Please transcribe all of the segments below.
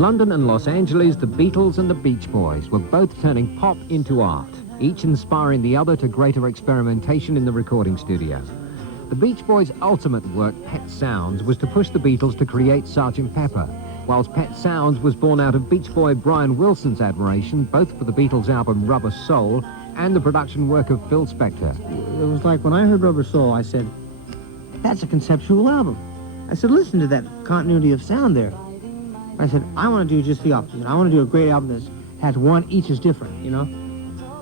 In London and Los Angeles, the Beatles and the Beach Boys were both turning pop into art, each inspiring the other to greater experimentation in the recording studio. The Beach Boys' ultimate work, Pet Sounds, was to push the Beatles to create Sgt. Pepper, whilst Pet Sounds was born out of Beach Boy Brian Wilson's admiration both for the Beatles' album Rubber Soul and the production work of Phil Spector. It was like when I heard Rubber Soul, I said, that's a conceptual album. I said, listen to that continuity of sound there. I said, I want to do just the opposite. I want to do a great album that has one, each is different, you know?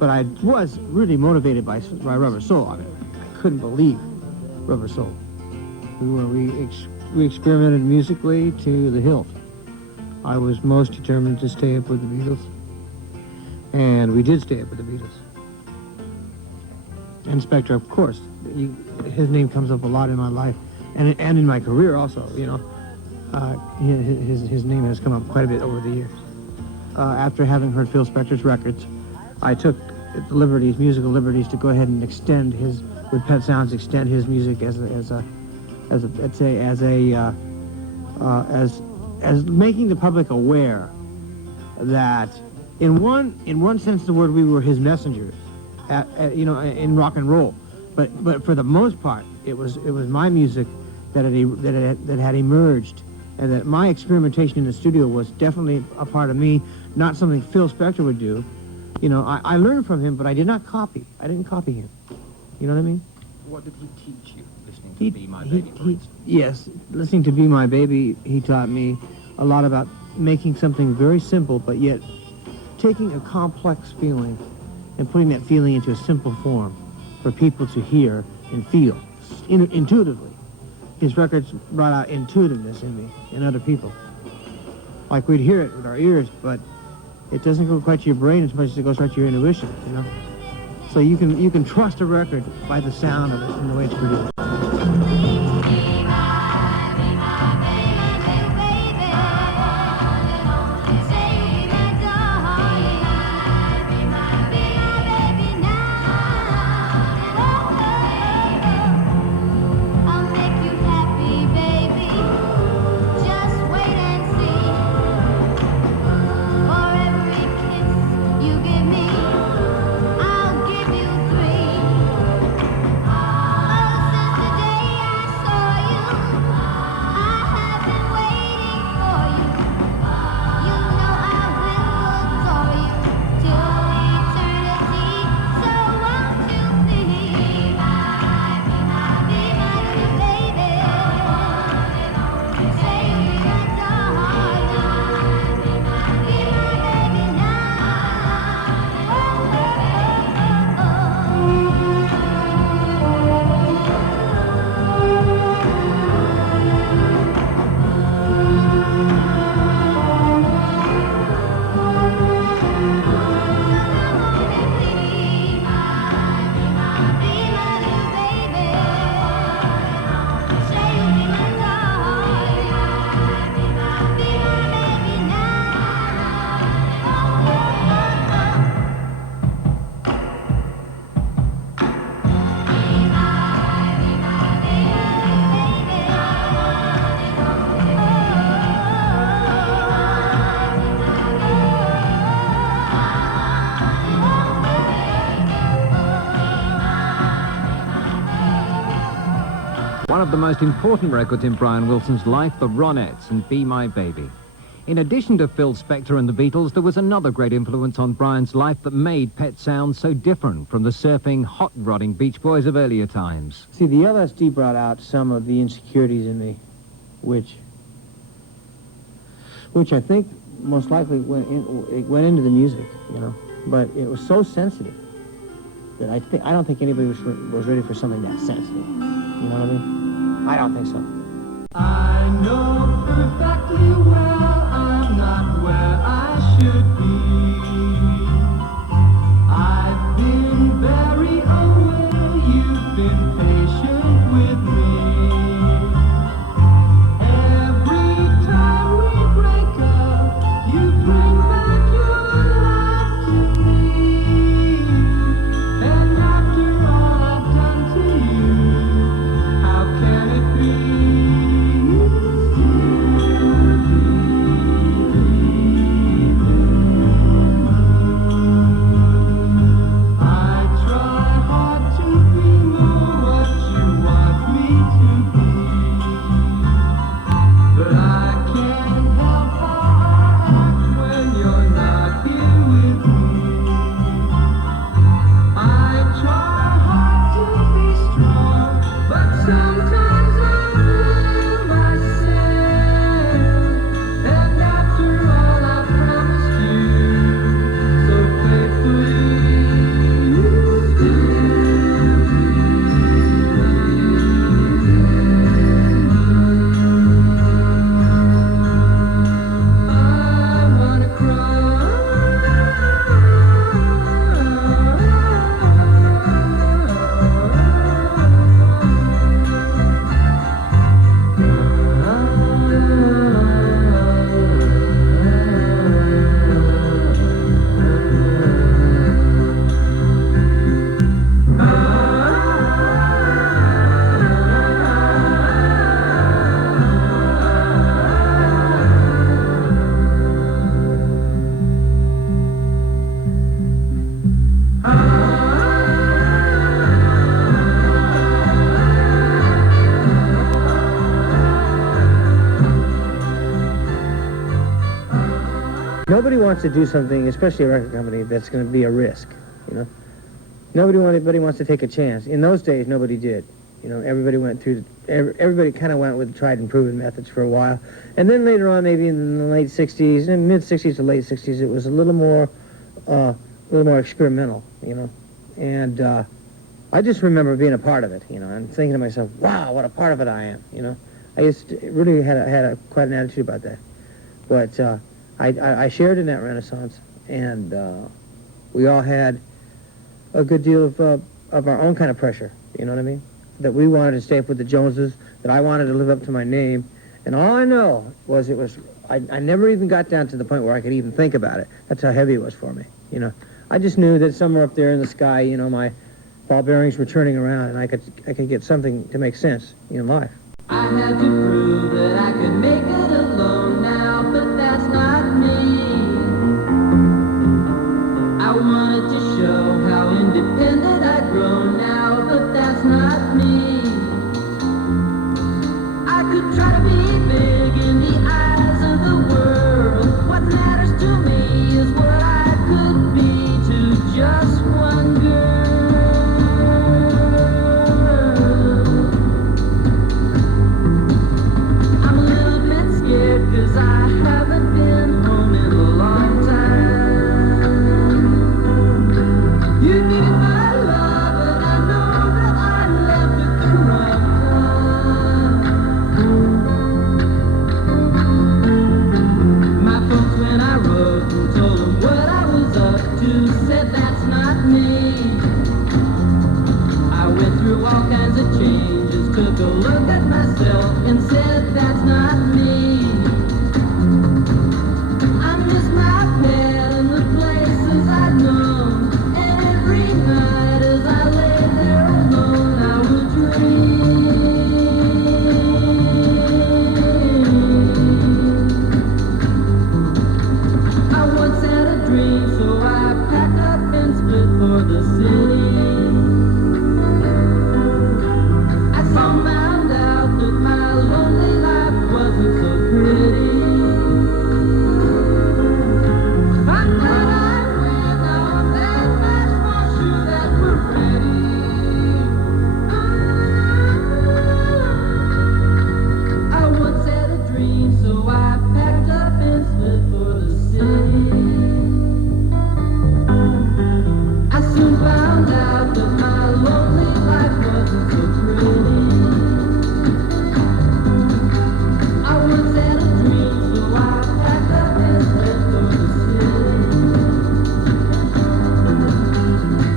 But I was really motivated by Rubber Soul. I mean, I couldn't believe Rubber Soul. We experimented musically to the hilt. I was most determined to stay up with the Beatles. And we did stay up with the Beatles. And Spector, of course, his name comes up a lot in my life, and in my career also, you know. His name has come up quite a bit over the years. After having heard Phil Spector's records, I took the liberties, musical liberties, to go ahead and extend his, with Pet Sounds, extend his music as making the public aware that, in one sense of the word, we were his messengers, you know, in rock and roll. But for the most part, it was my music that had emerged, and that my experimentation in the studio was definitely a part of me, not something Phil Spector would do. You know, I learned from him, but I did not copy. I didn't copy him. You know what I mean? What did he teach you, listening to Be My Baby, for instance? Yes, listening to Be My Baby, he taught me a lot about making something very simple, but yet taking a complex feeling and putting that feeling into a simple form for people to hear and feel intuitively. His records brought out intuitiveness in me and other people. Like we'd hear it with our ears, but it doesn't go quite to your brain as much as it goes right to your intuition, you know? So you can trust a record by the sound of it and the way it's produced. One of the most important records in Brian Wilson's life, the Ronettes and Be My Baby. In addition to Phil Spector and the Beatles, there was another great influence on Brian's life that made Pet Sounds so different from the surfing, hot-rodding Beach Boys of earlier times. See, the LSD brought out some of the insecurities in me, which I think most likely went into the music, you know. But it was so sensitive that I don't think anybody was ready for something that sensitive. You know what I mean? I don't think so. I know perfectly well I'm not where I should be. I've been very aware you've been patient with me. Every time we break up, you bring back your life to me. And after all I've done to you, how can it be? Still be Nobody wants to do something, especially a record company, that's going to be a risk, you know. Nobody wants to take a chance. In those days, nobody did. You know, everybody kind of went with tried and proven methods for a while. And then later on, maybe in the late 60s, in mid-60s to late 60s, it was a little more experimental, you know. And I just remember being a part of it, you know, and thinking to myself, wow, what a part of it I am, you know. I just really had quite an attitude about that. But I shared in that renaissance, and we all had a good deal of our own kind of pressure, you know what I mean? That we wanted to stay up with the Joneses, that I wanted to live up to my name, and all I know was I never even got down to the point where I could even think about it. That's how heavy it was for me, you know. I just knew that somewhere up there in the sky, you know, my ball bearings were turning around, and I could get something to make sense in life. I had to prove that I could make it alone now, but that's not me. I wanted to show how independent I'd grown now, but that's not me. I could try to be big in the eyes of the world. What matters to me is what I could be to just one girl. I'm a little bit scared 'cause I haven't been home in a long time. You needed my love and I know that I left at the wrong time. My folks, when I wrote and told them what I was up to, said that's not me. I went through all kinds of changes, took a look at myself and said that's not me. I miss my pet and the places I'd known, and every night as I lay there alone I would dream. I once had a dream, so I packed up and split for the city. I soon found out that my lonely life wasn't so pretty. I'm glad I went, now I'm that much more sure that we're ready. I once had a dream, so I packed up and split for the city. I soon found out that my lonely life wasn't so pretty. I once had a dream, so I packed up and split for the city.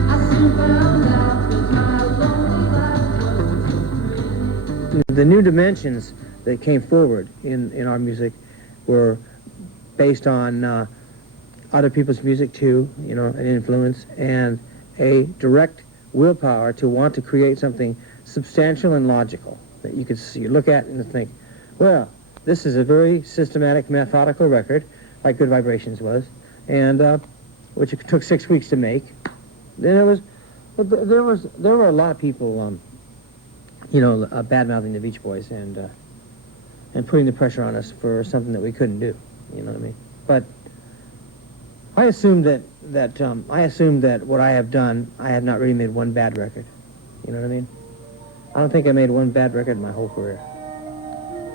I soon found out that my lonely life wasn't so pretty. The new dimensions that came forward in our music were based on other people's music too, you know, an influence, and a direct willpower to want to create something substantial and logical that you could see, look at and think, well, this is a very systematic, methodical record, like Good Vibrations was, and which it took 6 weeks to make. Then there were a lot of people, you know, bad-mouthing the Beach Boys and putting the pressure on us for something that we couldn't do. You know what I mean? But I assumed that what I have done, I have not really made one bad record. You know what I mean? I don't think I made one bad record in my whole career.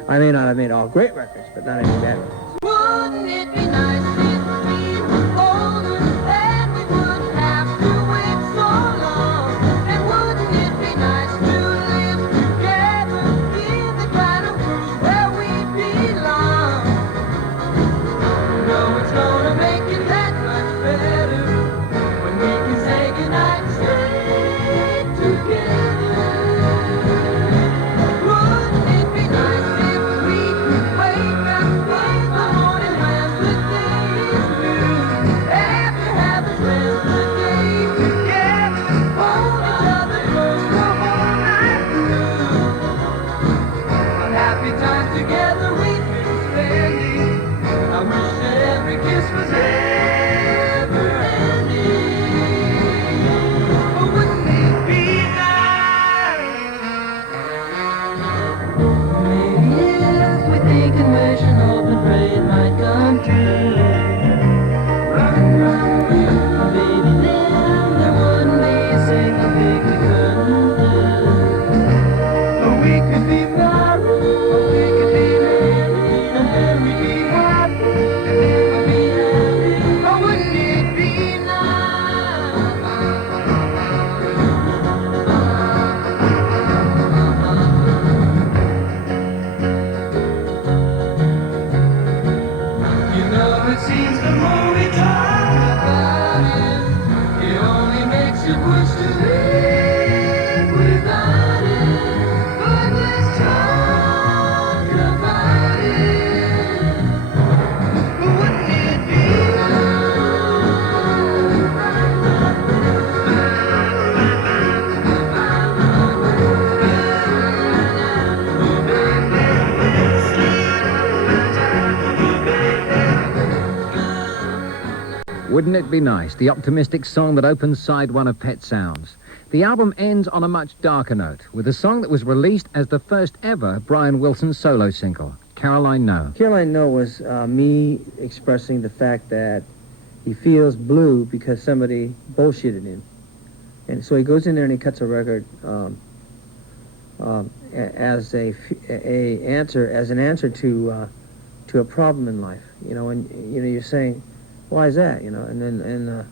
I may not have made all great records, but not any bad records. Wouldn't it be nice if we were older and we wouldn't have to wait so long? And wouldn't it be nice to live together in the kind of world where we belong? No, it's gonna make it that much better when we can say goodnight and stay together. Wouldn't it be nice if we could wake up in the morning when the day is new, after having spent the day together, hold each other close the whole night through? What happy times together we've been spending. I wish that every kiss was ever ending. But wouldn't it be nice? Maybe if we think and wish and hope and pray it might come true. Wouldn't It Be Nice, the optimistic song that opens side one of Pet Sounds. The album ends on a much darker note, with a song that was released as the first ever Brian Wilson solo single, Caroline No. Caroline No was me expressing the fact that he feels blue because somebody bullshitted him. And so he goes in there and he cuts a record as an answer to a problem in life, you know, and you know you're saying, why is that, you know, and then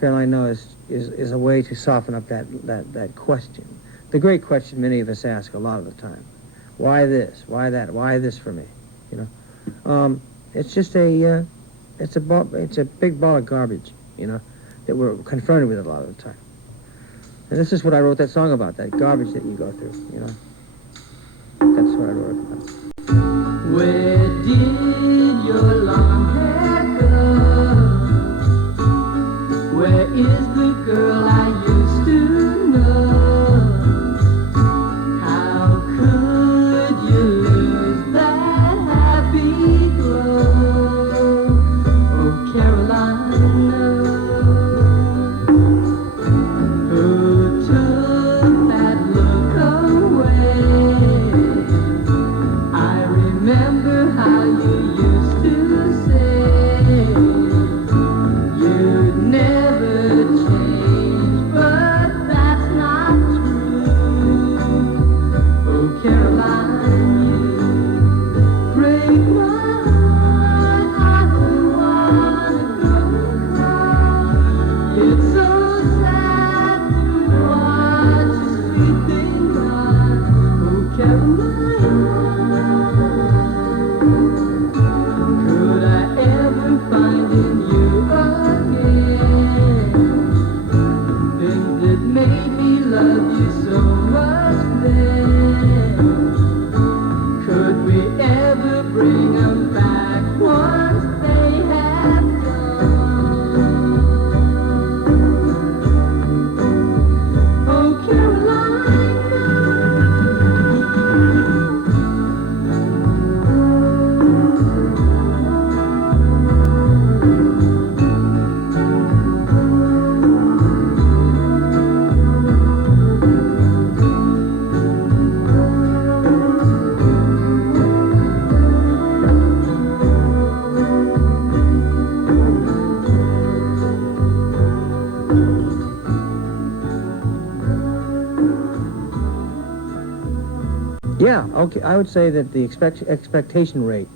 Caroline No is a way to soften up that question, the great question many of us ask a lot of the time, why this, why that, why this for me, you know, it's just it's a big ball of garbage, you know, that we're confronted with a lot of the time. And this is what I wrote that song about, that garbage that you go through, you know. That's what I wrote about. Where did your long hair go? Where is the girl I used to know? How could you lose that happy glow? Oh, Caroline, no. Who took that look away? I remember how you used to say you'd never change, but that's not true. Oh, Caroline, you break my heart. I don't wanna go cry. It's so sad to watch a sweet thing cry. Oh, Caroline. Could I ever find in you again things that made me love you so much then? Could we ever bring them back once they have gone? Oh, Caroline, Yeah, okay. I would say that the expectation rate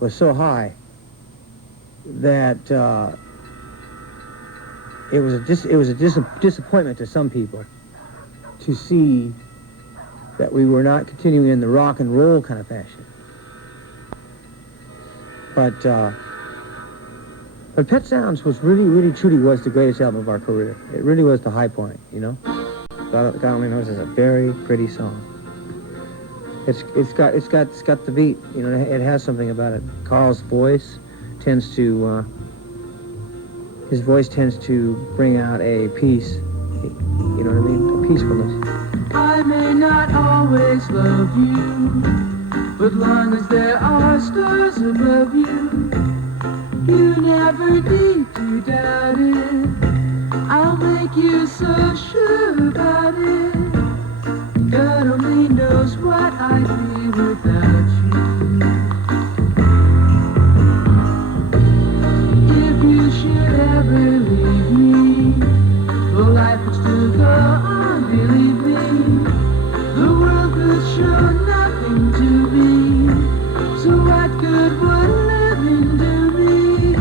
was so high that it was a disappointment to some people to see that we were not continuing in the rock and roll kind of fashion. But Pet Sounds was really truly was the greatest album of our career. It really was the high point, you know. God Only Knows is a very pretty song. It's got the beat, you know. It has something about it. Carl's voice tends to his voice tends to bring out a peace, you know what I mean, a peacefulness. I may not always love you, but long as there are stars above you, you never need to doubt it. I'll make you so sure about it. God only knows what I'd be without you. If you should ever leave me, well, life would still go on, believe me. The world could show nothing to me, so what good would living do me?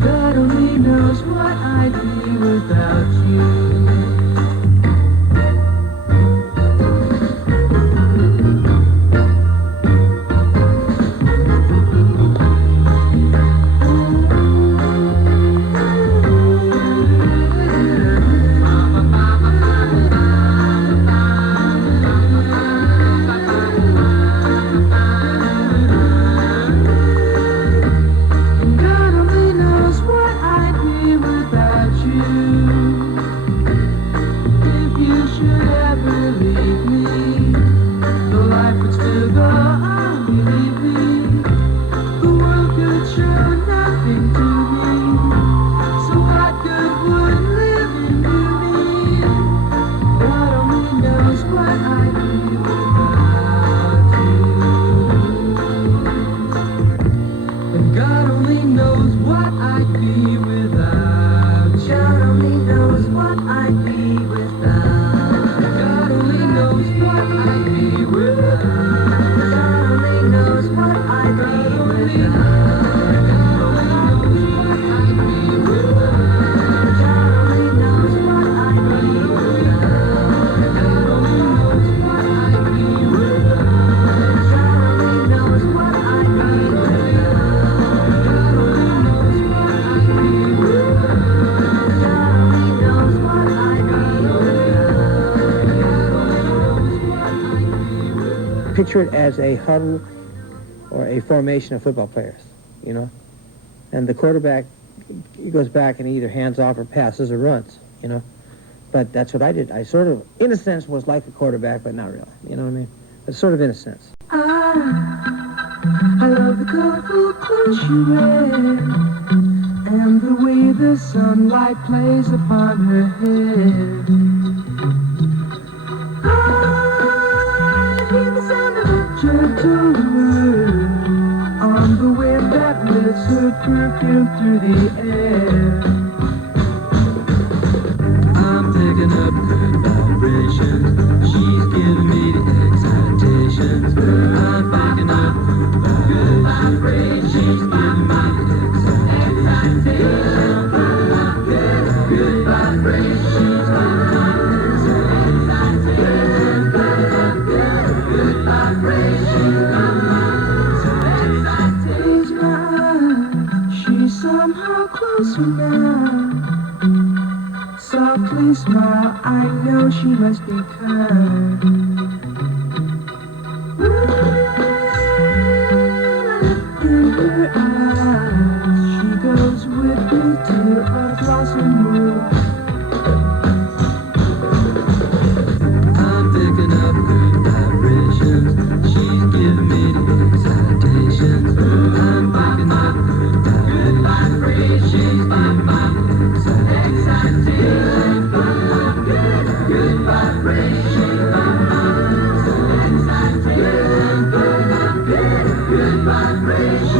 God only knows what I'd be without you. picture it as a huddle or a formation of football players, you know? And the quarterback, he goes back and he either hands off or passes or runs, you know? But that's what I did. I sort of, in a sense, was like a quarterback, but not really, you know what I mean? But sort of in a sense. I love the colorful clothes she wears and the way the sunlight plays upon her head. I hear the sound of a gentle word on the wind that lifts her perfume through the air. I'm picking up good vibrations. She's giving me the excitations. I'm picking up good vibrations. She's giving me the excitations. Good vibrations. She's giving me the excitations. Good vibrations. Close my eyes. She's somehow closer now. Softly smile, I know she must be kind. In her eyes, she goes with me to a blossom room. I'm picking up good vibrations. She's giving me the excitations. I'm picking up good vibrations. She's giving me the excitations. Good vibrations. Good vibrations.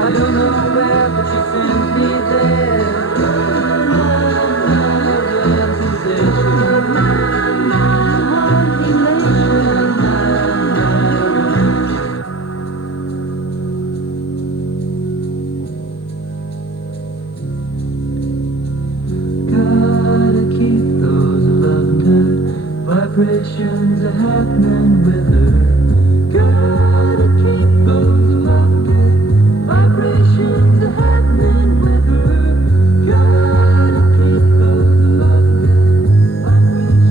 I don't know where, but she sends me there. Gotta keep those loving good vibrations are happening with her. Gotta keep those loving good vibrations are happening with her. Gotta keep those loving good vibrations.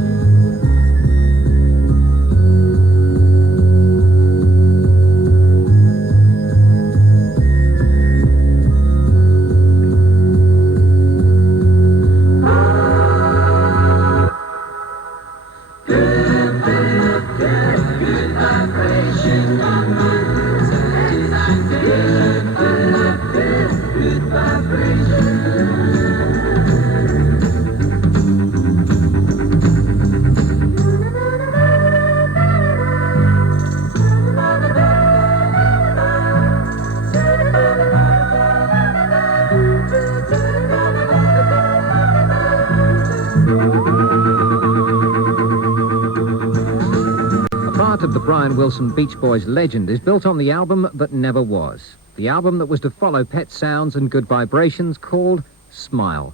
Part of the Brian Wilson Beach Boys legend is built on the album that never was. The album that was to follow Pet Sounds and Good Vibrations, called Smile.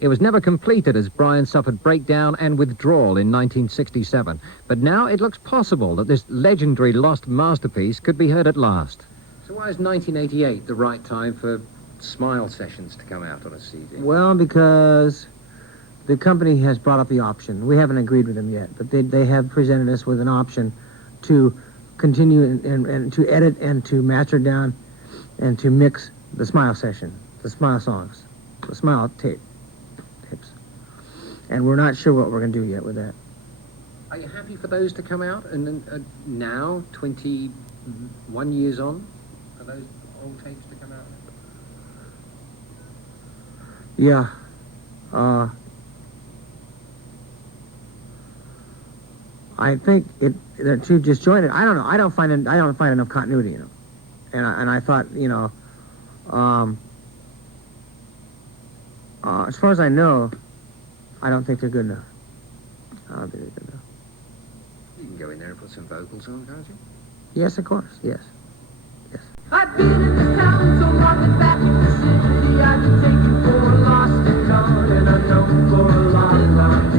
It was never completed as Brian suffered breakdown and withdrawal in 1967. But now it looks possible that this legendary lost masterpiece could be heard at last. So why is 1988 the right time for Smile sessions to come out on a CD? Well, because the company has brought up the option. We haven't agreed with them yet, but they have presented us with an option to continue and to edit and to master down and to mix the Smile session, the Smile songs, the Smile tapes. And we're not sure what we're going to do yet with that. Are you happy for those to come out? And then now, 21 years on, for those old tapes to come out? Yeah. I think they're too disjointed. I don't know. I don't find enough continuity in them. And I thought, you know, as far as I know, I don't think they're good enough. I don't think they're good enough. You can go in there and put some vocals on, can't you? Yes, of course. Yes. Yes. I've been in this town so long and back in the city, I've been taken for a lost and gone, and unknown for a long, long time.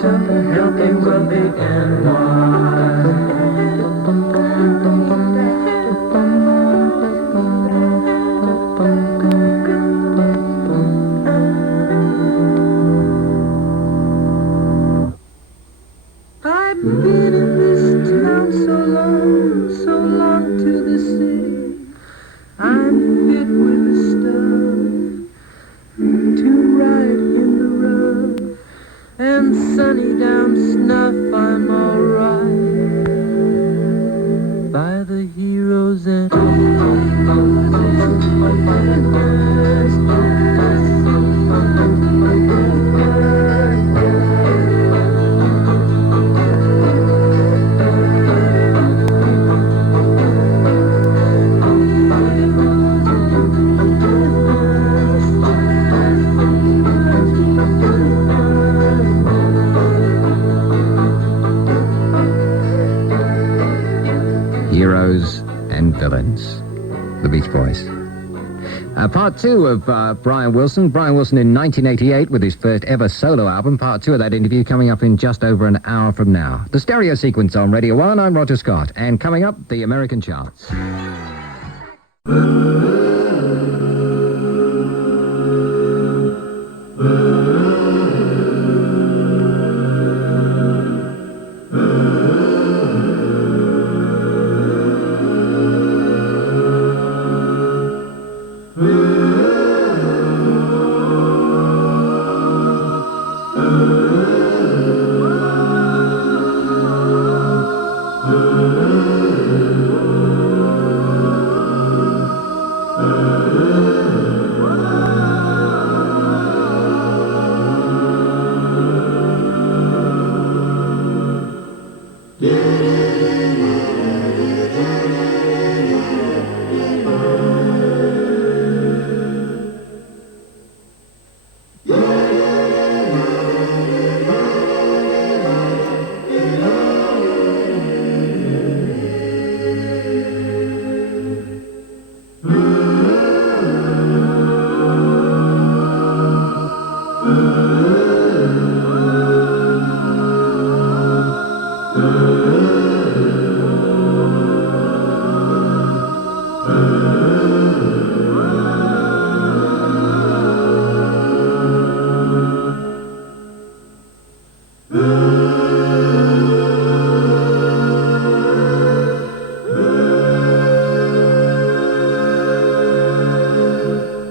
tough and healthy, wealthy and I've been in this town so long to the sea. I'm fit with the stuff to ride in the rough, and sunny down snuff I'm alright by the heroes and Heroes and villains. The Beach Boys. Part two of Brian Wilson. Brian Wilson in 1988 with his first ever solo album. Part two of that interview coming up in just over an hour from now. The stereo sequence on Radio 1. I'm Roger Scott. And coming up, the American charts.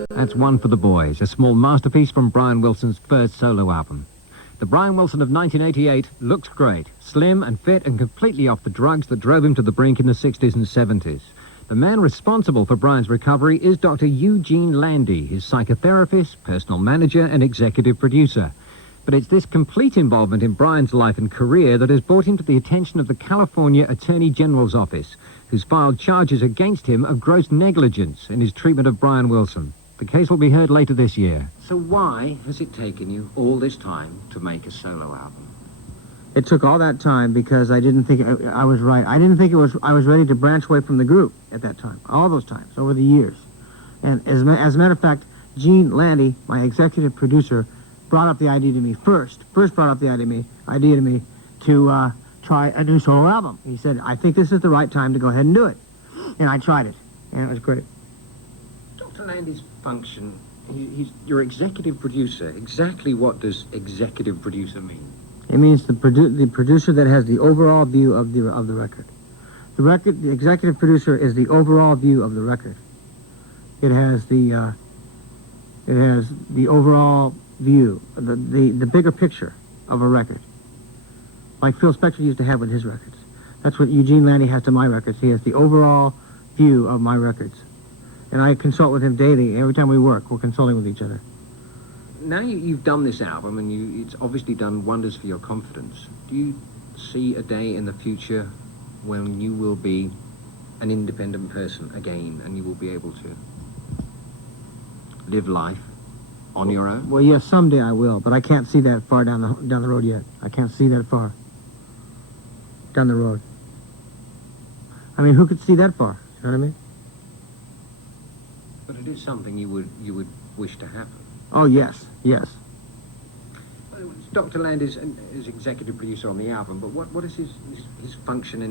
That's One for the Boys, a small masterpiece from Brian Wilson's first solo album. The Brian Wilson of 1988 looks great, slim and fit and completely off the drugs that drove him to the brink in the 60s and 70s. The man responsible for Brian's recovery is Dr. Eugene Landy, his psychotherapist, personal manager and executive producer. But it's this complete involvement in Brian's life and career that has brought him to the attention of the California Attorney General's office, who's filed charges against him of gross negligence in his treatment of Brian Wilson. The case will be heard later this year. So why has it taken you all this time to make a solo album? It took all that time because I didn't think I was right. I didn't think I was ready to branch away from the group at that time. All those times, over the years. And as a matter of fact, Gene Landy, my executive producer, brought up the idea to me first brought up the idea to me to try a new solo album. He said, I think this is the right time to go ahead and do it. And I tried it, and it was great. Dr. Landy's function, he's your executive producer. Exactly what does executive producer mean? It means the producer that has the overall view of the record. The executive producer is the overall view of the record. It has the overall view, the bigger picture of a record, like Phil Spector used to have with his records. That's what Eugene Landy has to my records. He has the overall view of my records. And I consult with him daily. Every time we work, we're consulting with each other. Now you've done this album, and it's obviously done wonders for your confidence. Do you see a day in the future when you will be an independent person again, and you will be able to live life on your own? Well, yes, someday I will, but I can't see that far down the road yet. I can't see that far down the road. I mean, who could see that far? You know what I mean? But it is something you would wish to happen. Oh, yes, yes. Dr. Land is executive producer on the album, but what is his function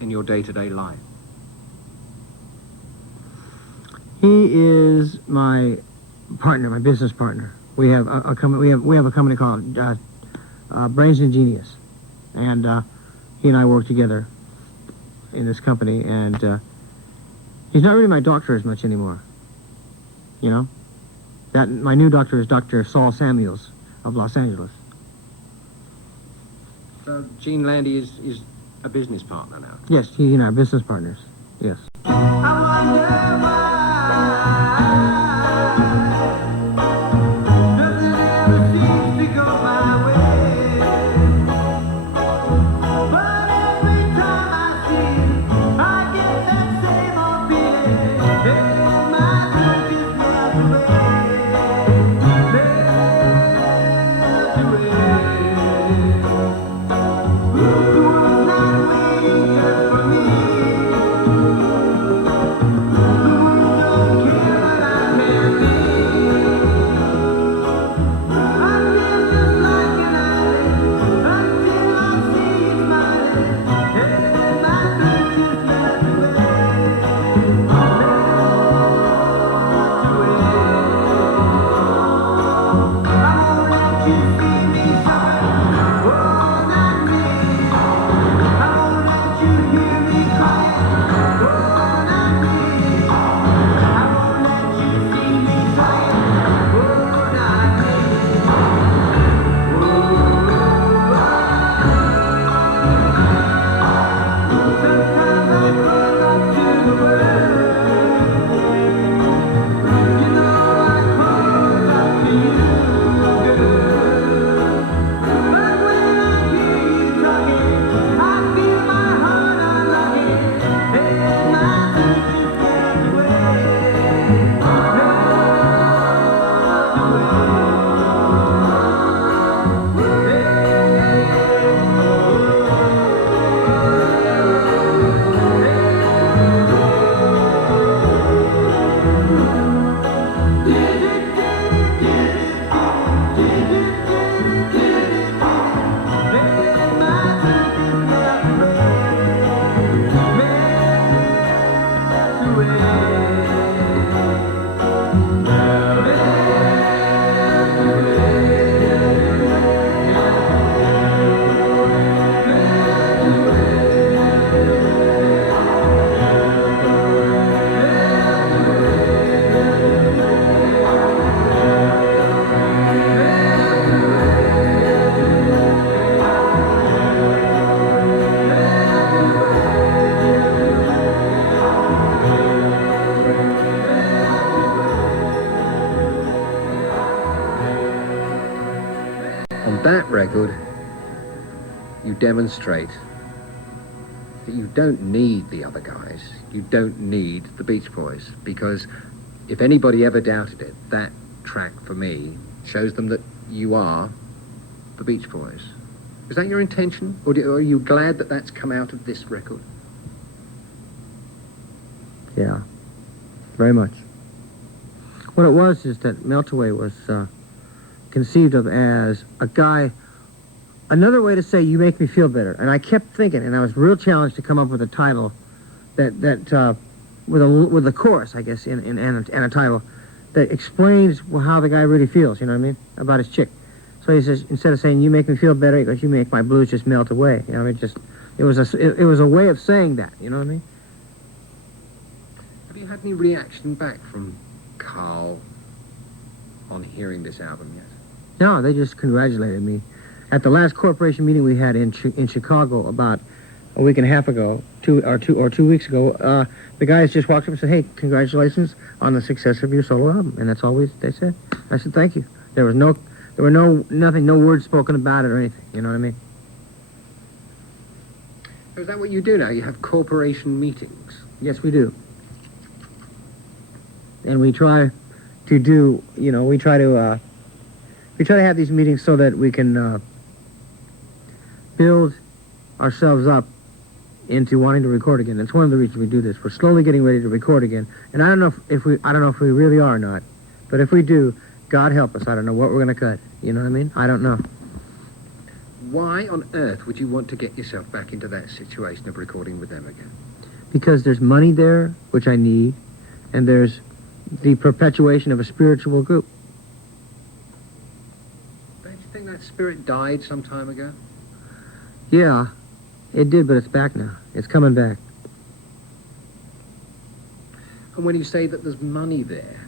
in your day-to-day life? He is my partner, my business partner. We have a company called Brains and Genius, and he and I work together in this company. And he's not really my doctor as much anymore. You know, that my new doctor is Dr. Saul Samuels of Los Angeles. So Gene Landy is a business partner now. Yes, he and I are business partners. Yes. That record, you demonstrate that you don't need the other guys. You don't need the Beach Boys, because if anybody ever doubted it, that track for me shows them that you are the Beach Boys. Is that your intention, or are you glad that that's come out of this record? Yeah, very much. What it was is that Melt Away was conceived of as a guy, another way to say you make me feel better. And I kept thinking, and I was real challenged to come up with a title that with a chorus, I guess, and a title that explains how the guy really feels, you know what I mean, about his chick. So he says, instead of saying you make me feel better, he goes, you make my blues just melt away. You know, it was a way of saying that, you know what I mean? Have you had any reaction back from Carl on hearing this album yet? No, they just congratulated me. At the last corporation meeting we had in Chicago about a week and a half ago, 2 weeks ago, the guys just walked up and said, "Hey, congratulations on the success of your solo album." And that's all they said. I said, "Thank you." There were no words spoken about it or anything. You know what I mean? Is that what you do now? You have corporation meetings? Yes, we do. And we try to do, we try to have these meetings so that we can build ourselves up into wanting to record again. That's one of the reasons we do this. We're slowly getting ready to record again, and I don't know if we really are or not. But if we do, God help us. I don't know what we're going to cut. You know what I mean? I don't know. Why on earth would you want to get yourself back into that situation of recording with them again? Because there's money there, which I need, and there's the perpetuation of a spiritual group. Don't you think that spirit died some time ago? Yeah, it did, but it's back now. It's coming back. And when you say that there's money there,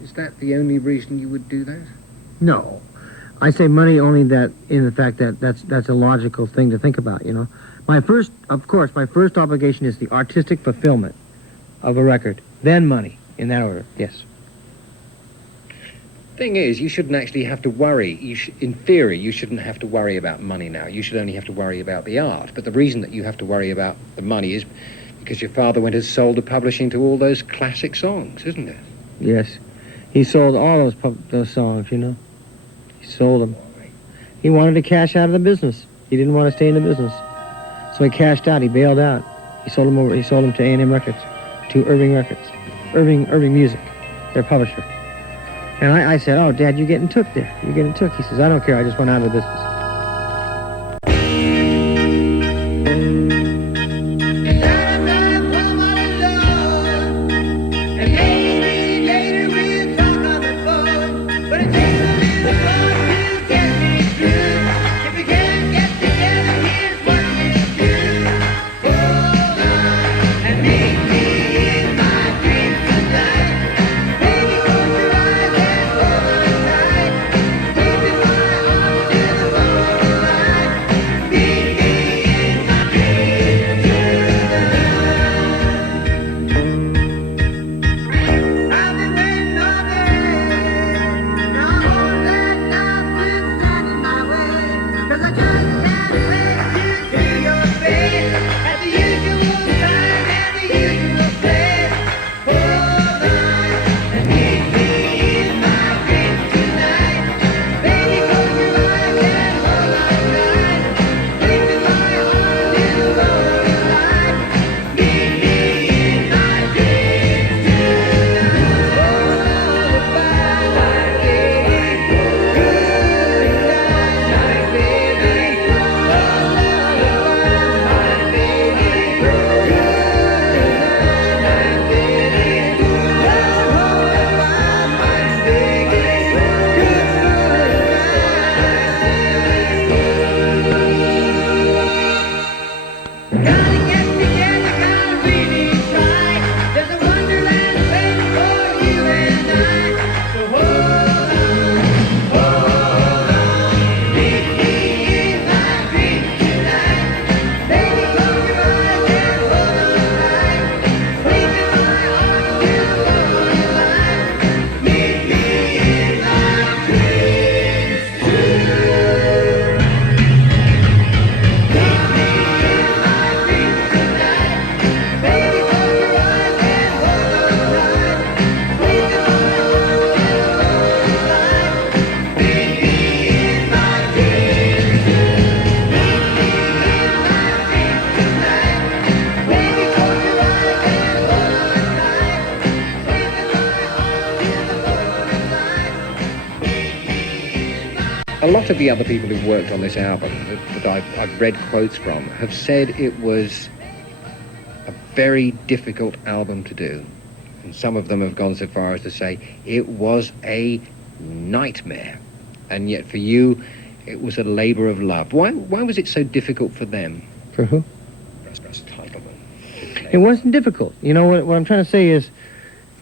is that the only reason you would do that? No. I say money only that in the fact that that's a logical thing to think about, you know. My first obligation is the artistic fulfillment of a record, then money, in that order, yes. Thing is, you shouldn't actually have to worry. In theory, you shouldn't have to worry about money now. You should only have to worry about the art. But the reason that you have to worry about the money is because your father went and sold the publishing to all those classic songs, isn't it? Yes. He sold all those songs, you know. He sold them. He wanted to cash out of the business. He didn't want to stay in the business. So he cashed out. He bailed out. He sold them over. He sold them to A&M Records, to Irving Records, Irving Music, their publisher. And I said, "Oh, Dad, you're getting took there. You're getting took." He says, "I don't care. I just went out of the business." A lot of the other people who've worked on this album that I've read quotes from have said it was a very difficult album to do. And some of them have gone so far as to say it was a nightmare. And yet for you, it was a labor of love. Why was it so difficult for them? For who? It wasn't difficult. You know, what I'm trying to say is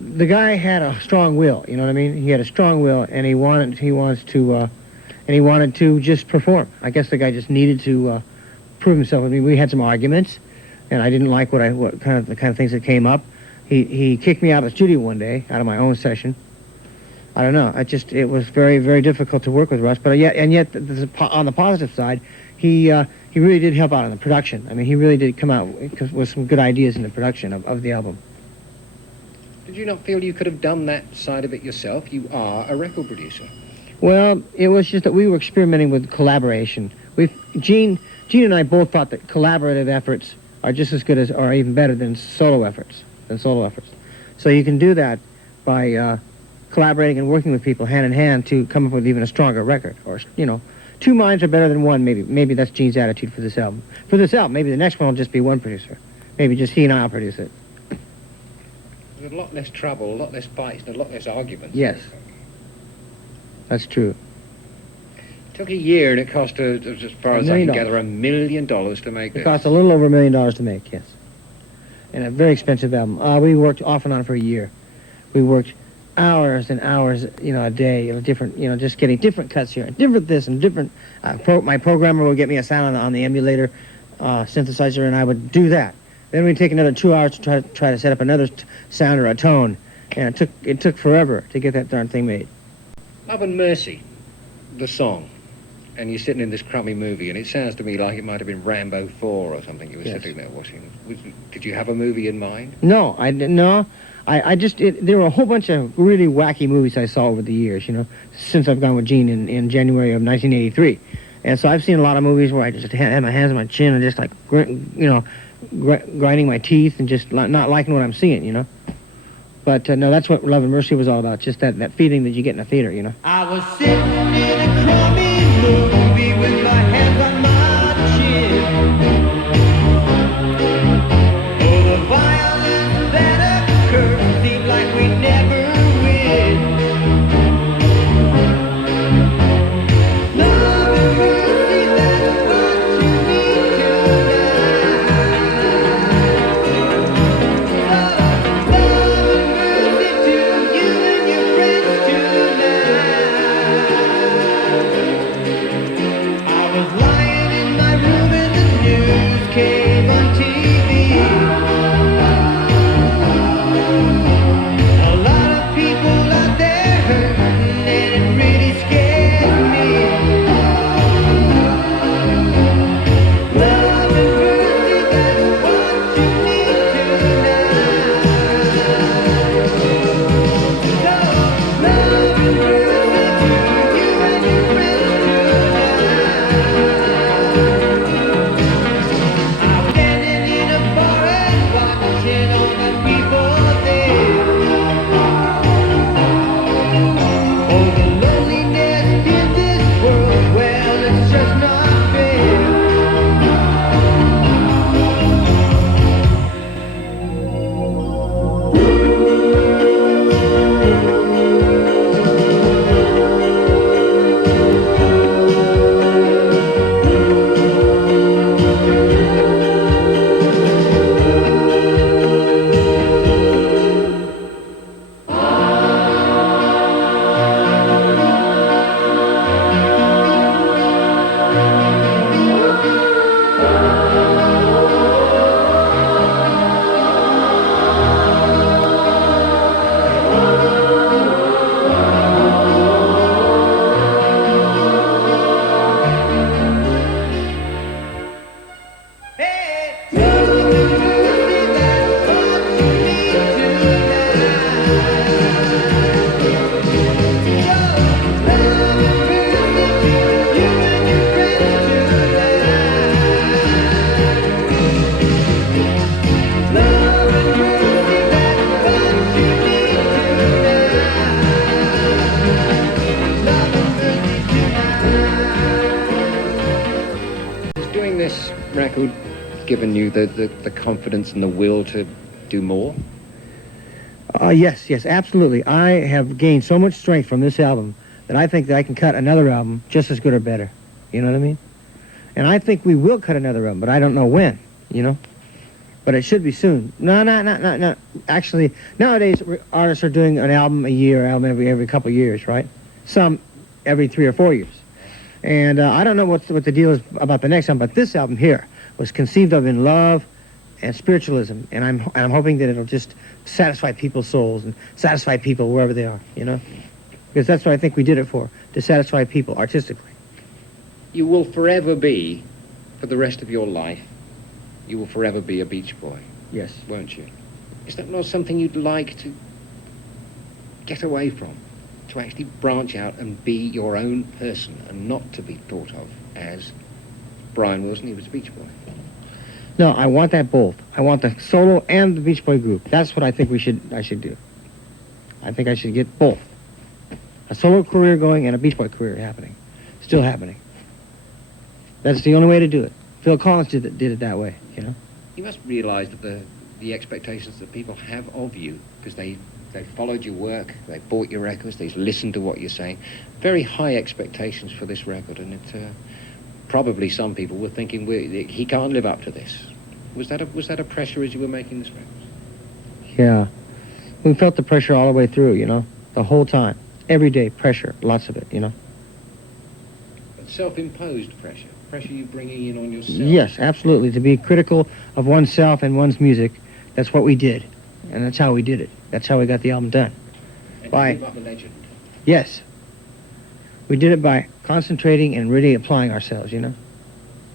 the guy had a strong will, you know what I mean? He had a strong will, and he wanted to just perform. I guess the guy just needed to prove himself. I mean, we had some arguments, and I didn't like the kind of things that came up. He kicked me out of the studio one day, out of my own session. I don't know. It was very, very difficult to work with Russ. But yet on the positive side, he really did help out on the production. I mean, he really did come out with some good ideas in the production of the album. Did you not feel you could have done that side of it yourself? You are a record producer. Well, it was just that we were experimenting with collaboration. Gene and I both thought that collaborative efforts are just as good as, or even better than solo efforts. So you can do that by collaborating and working with people hand in hand to come up with even a stronger record. Or, you know, two minds are better than one, maybe. Maybe that's Gene's attitude for this album. For this album, maybe the next one will just be one producer. Maybe just he and I'll produce it. There's a lot less trouble, a lot less fights, and a lot less arguments. Yes. That's true. It took a year, and it cost, as far as I can gather, $1 million to make this. It cost a little over $1 million to make, yes. And a very expensive album. We worked off and on for a year. We worked hours and hours, you know, a day, different, you know, just getting different cuts here, and different this and different. My programmer would get me a sound on the emulator synthesizer, and I would do that. Then we'd take another 2 hours to try to set up another sound or a tone, and it took forever to get that darn thing made. Love and Mercy, the song, and you're sitting in this crummy movie, and it sounds to me like it might have been Rambo 4 or something you were sitting there watching. Did you have a movie in mind? No, I didn't. No, there were a whole bunch of really wacky movies I saw over the years, you know, since I've gone with Gene in January of 1983. And so I've seen a lot of movies where I just had my hands on my chin and just like, you know, grinding my teeth and just not liking what I'm seeing, you know. But no, that's what Love and Mercy was all about, just that feeling that you get in a theater, you know. I was sitting in a crummy movie with my hands on my chin. Oh, the violence that occurred seemed like we never win. Love and mercy, that's what you need tonight. Love and mercy to you and your friends tonight. I was lying in my room and the news came on TV. A lot of people out there hurting and it really scares me. Love and mercy, that's what you need tonight. Love and mercy to you and your friends tonight. I'm standing in a bar and watching all the people there. Oh, the loneliness in this world, well, it's just not fair. Hey, love and mercy, that's what you need tonight. Love and mercy to you and your friends tonight. Love and mercy, that's what you need tonight. Love and mercy tonight. Has doing this record given you the confidence and the will to do more? Yes, absolutely. I have gained so much strength from this album that I think that I can cut another album just as good or better. You know what I mean? And I think we will cut another album, but I don't know when, you know? But it should be soon. No. Actually, nowadays, artists are doing an album a year, album every couple of years, right? Some every 3 or 4 years. And I don't know what the deal is about the next album, but this album here was conceived of in love and spiritualism, and I'm hoping that it'll just satisfy people's souls and satisfy people wherever they are, you know? Because that's what I think we did it for, to satisfy people artistically. You will forever be, for the rest of your life, you will forever be a Beach Boy, Yes. won't you? Is that not something you'd like to get away from? To actually branch out and be your own person and not to be thought of as Brian Wilson, he was a Beach Boy. No, I want that both. I want the solo and the Beach Boy group. That's what I think I should do. I think I should get both. A solo career going and a Beach Boy career happening. Still happening. That's the only way to do it. Phil Collins did it that way, you know? You must realise that the expectations that people have of you, because they followed your work, they bought your records, they listened to what you're saying. Very high expectations for this record, and it probably some people were thinking he can't live up to this. Was that a pressure as you were making this record? Yeah. We felt the pressure all the way through, you know, the whole time. Every day, pressure, lots of it, you know. But self-imposed pressure you bringing in on yourself. Yes, absolutely. To be critical of oneself and one's music, that's what we did. And that's how we did it. That's how we got the album done. And By, live up the legend. yes. We did it by concentrating and really applying ourselves, you know.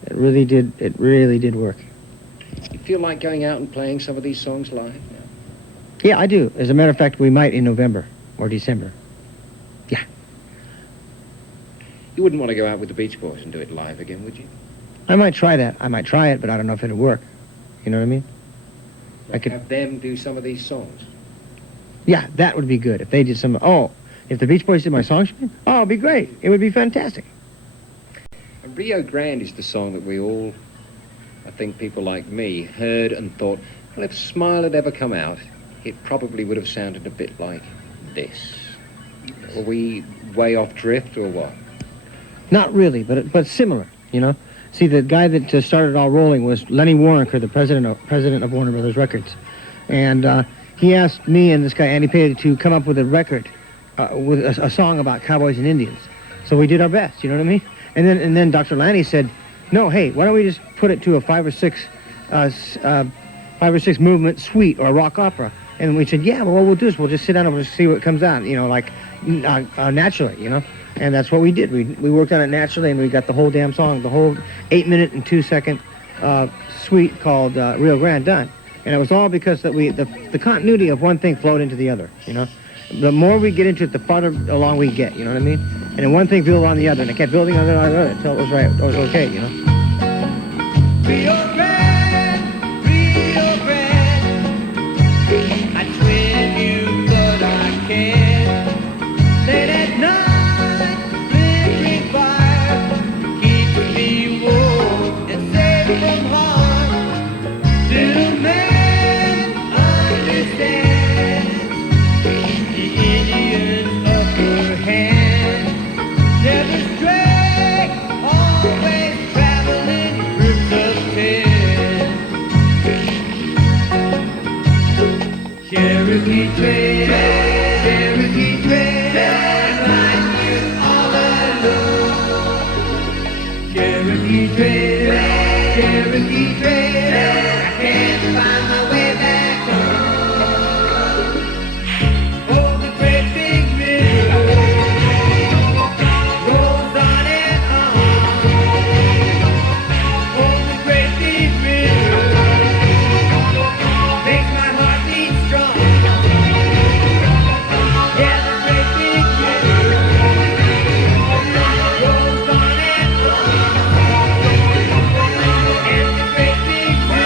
It really did work. You feel like going out and playing some of these songs live now? Yeah, I do. As a matter of fact, we might in November or December. Yeah. You wouldn't want to go out with the Beach Boys and do it live again, would you? I might try that. I might try it, but I don't know if it'll work. You know what I mean? Like have them do some of these songs? Yeah, that would be good. If they did some... Oh, if the Beach Boys did my songs, oh, it'd be great. It would be fantastic. And Rio Grande is the song that we all, I think people like me, heard and thought, well, if Smile had ever come out, it probably would have sounded a bit like this. Were we way off drift or what? Not really, but similar, you know? See, the guy that started it all rolling was Lenny Waronker, the president of Warner Brothers Records. And he asked me and this guy, Andy Payne, to come up with a record, with a song about cowboys and Indians. So we did our best, you know what I mean? And then Dr. Landy said, no, hey, why don't we just put it to a 5 or 6 movement suite or a rock opera? And we said, yeah, well, what we'll do is we'll just sit down and we'll just see what comes out, you know, like naturally, you know? And that's what we did. We worked on it naturally, and we got the whole damn song, the whole 8-minute and 2-second suite called Rio Grande done. And it was all because that the continuity of one thing flowed into the other, you know? The more we get into it, the farther along we get, you know what I mean? And then one thing built on the other, and it kept building on the other until it was right, it was okay, you know? Rio Grande, Rio Grande, I swim you, but I can't. Late at night, flickering fire, keeping me warm and safe from harm. Little man understands the Indian's upper hand. Never stray, always traveling groups of 10. Cherokee Trail, Cherokee Trail, I find you all alone. Cherokee Trail, Cherokee Trail, I can't find my way back home. Oh, the great big river goes on and on. Oh, the great big river makes my heart beat strong. Yeah, the great big river goes on and on. And the great big river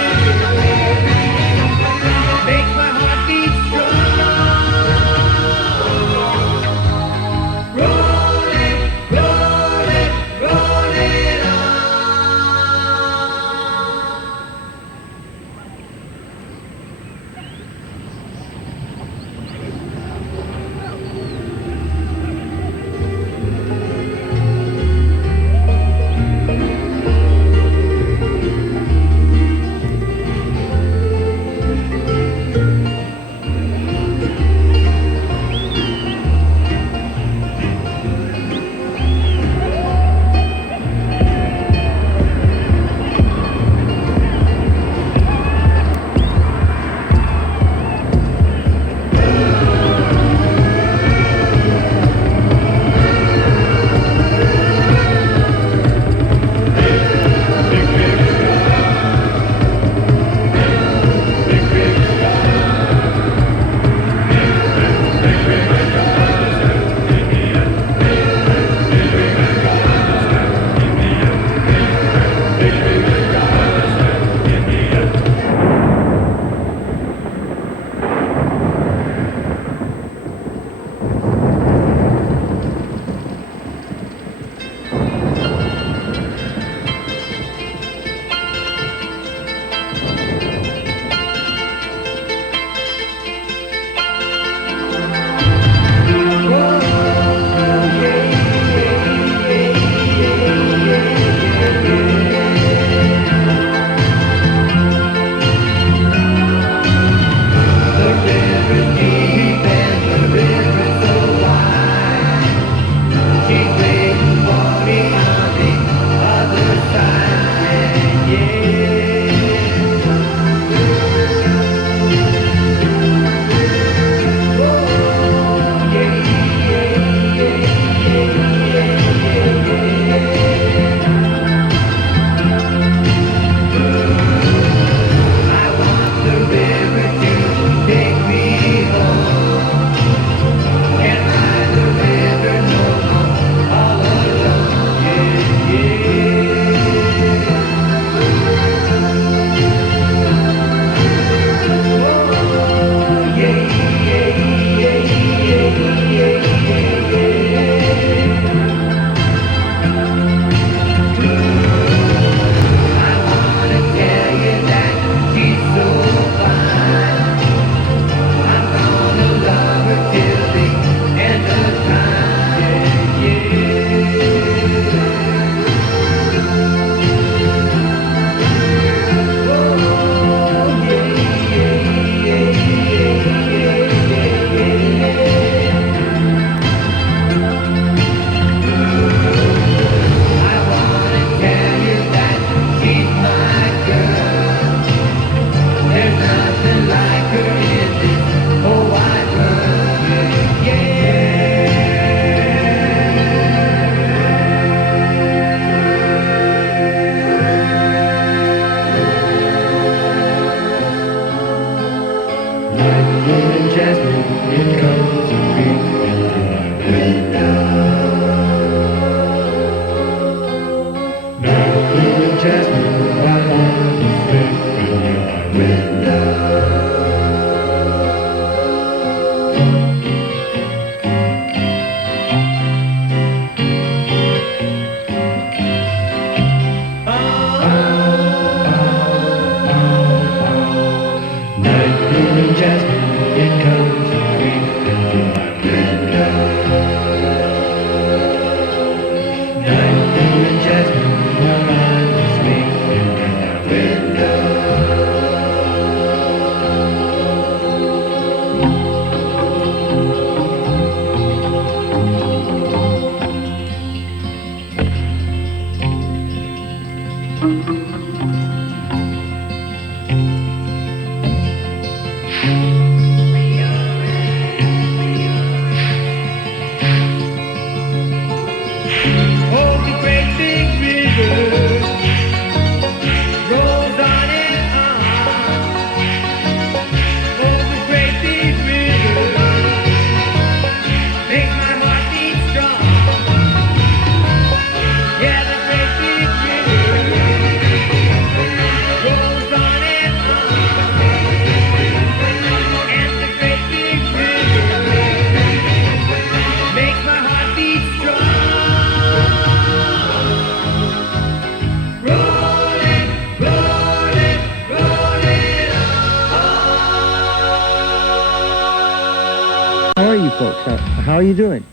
folks. How are you doing?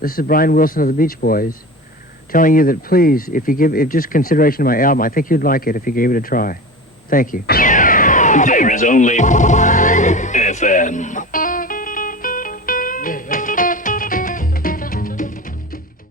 This is Brian Wilson of the Beach Boys, telling you that please, if you give just consideration to my album, I think you'd like it if you gave it a try. Thank you. There is only FM.